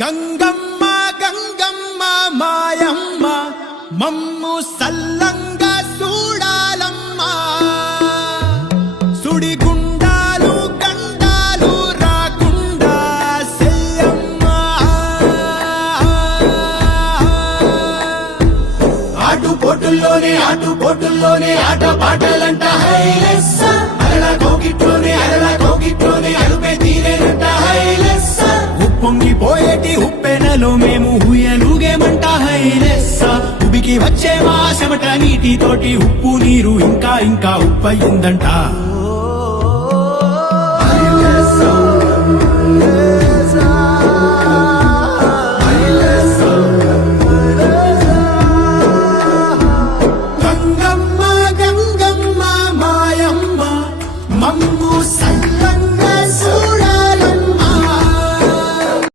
గంగమ్మ గంగమ్మ మాయమ్మ మమ్ము సల్లంగా చూడాలమ్మా సుడిగుండాలు గండాలు రాకుండా సెయ్యమ్మ ఆటుపోటుల్లోనే ఆట పాటలంట హైలెస్స అరల కోగిట్లోనే అడుపే తీరేనంట హైలెస్స పొంగిపోయేటి ఉప్పెనలో మేము హుయలుగేమంట హైలెస్స ఉబికి వచ్చే మా చెమట నీటితోటి ఉప్పు నీరు ఇంకా ఉప్పయిందంట